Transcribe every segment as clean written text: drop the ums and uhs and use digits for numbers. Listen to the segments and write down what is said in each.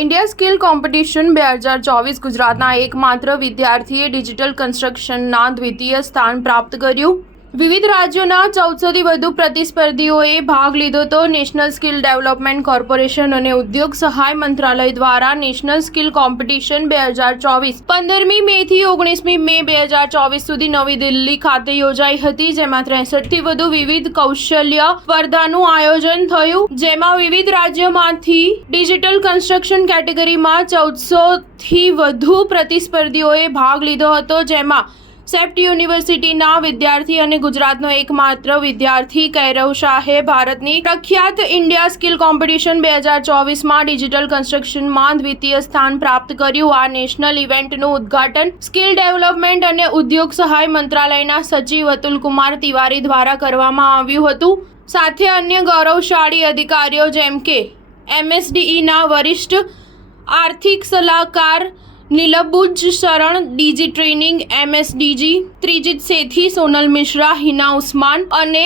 India skill competition 2024 ગુજરાતના એકમાત્ર વિદ્યાર્થીએ ડિજિટલ કન્સ્ટ્રક્શનના દ્વિતીય સ્થાન પ્રાપ્ત કર્યું। વિવિધ રાજ્યોના 1400થી વધુ પ્રતિસ્પર્ધીઓએ ભાગ લીધો તો નેશનલ સ્કિલ ડેવલપમેન્ટ કોર્પોરેશન અને ઉદ્યોગ સહાય મંત્રાલય દ્વારા નેશનલ સ્કિલ કોમ્પિટિશન 2024 15મી મે થી 19મી મે 2024 સુધી નવી દિલ્હી ખાતે યોજાઈ હતી, જેમાં 63થી વધુ વિવિધ કૌશલ્ય સ્પર્ધાનું આયોજન થયું, જેમાં વિવિધ રાજ્યોમાંથી ડિજિટલ કન્સ્ટ્રક્શન કેટેગરીમાં 1400થી વધુ પ્રતિસ્પર્ધીઓએ ભાગ લીધો હતો, જેમાં સેપ્ટ યુનિવર્સિટીના વિદ્યાર્થી અને ગુજરાતનો એકમાત્ર વિદ્યાર્થી કૈરવ શાહે ભારતની પ્રખ્યાત ઇન્ડિયા સ્કિલ કોમ્પિટિશન 2024માં ડિજિટલ કન્સ્ટ્રક્શનમાં દ્વિતીય સ્થાન પ્રાપ્ત કર્યું। આ નેશનલ ઇવેન્ટનું ઉદ્ઘાટન સ્કિલ ડેવલપમેન્ટ અને ઉદ્યોગ સહાય મંત્રાલયના સચિવ અતુલ કુમાર તિવારી દ્વારા કરવામાં આવ્યું હતું। સાથે અન્ય ગૌરવશાળી અધિકારીઓ જેમ કે MSDEના વરિષ્ઠ આર્થિક સલાહકાર Nilambuj Sharan, DG training MSDG Trijit Sethi, Sonal Mishra, Hina Usman અને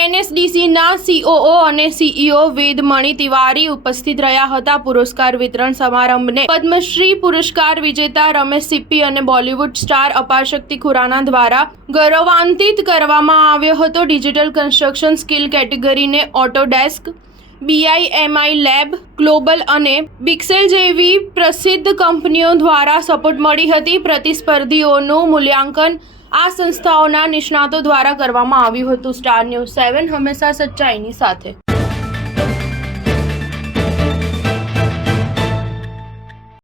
NSDCના COO અને CEO વેદમણી તિવારી ઉપસ્થિત રહ્યા હતા। પુરસ્કાર વિતરણ સમારંભને પદ્મશ્રી પુરસ્કાર વિજેતા રમેશ સિપ્પી અને બોલિવૂડ સ્ટાર અપારશક્તિ ખુરાના દ્વારા ગૌરવાન્વિત કરવામાં આવ્યો હતો। ડિજિટલ કન્સ્ટ્રક્શન સ્કિલ કેટેગરીને ઓટોડેસ્ક, BIMI લેબ, ગ્લોબલ અને બિક્સેલ જેવી પ્રસિદ્ધ કંપનીઓ દ્વારા સપોર્ટ મળી હતી। પ્રતિસ્પર્ધીઓનું મૂલ્યાંકન આ સંસ્થાઓના નિષ્ણાતો દ્વારા કરવામાં આવ્યું હતું। સ્ટાર ન્યૂઝ 7 હંમેશા સચ્ચાઈની સાથે।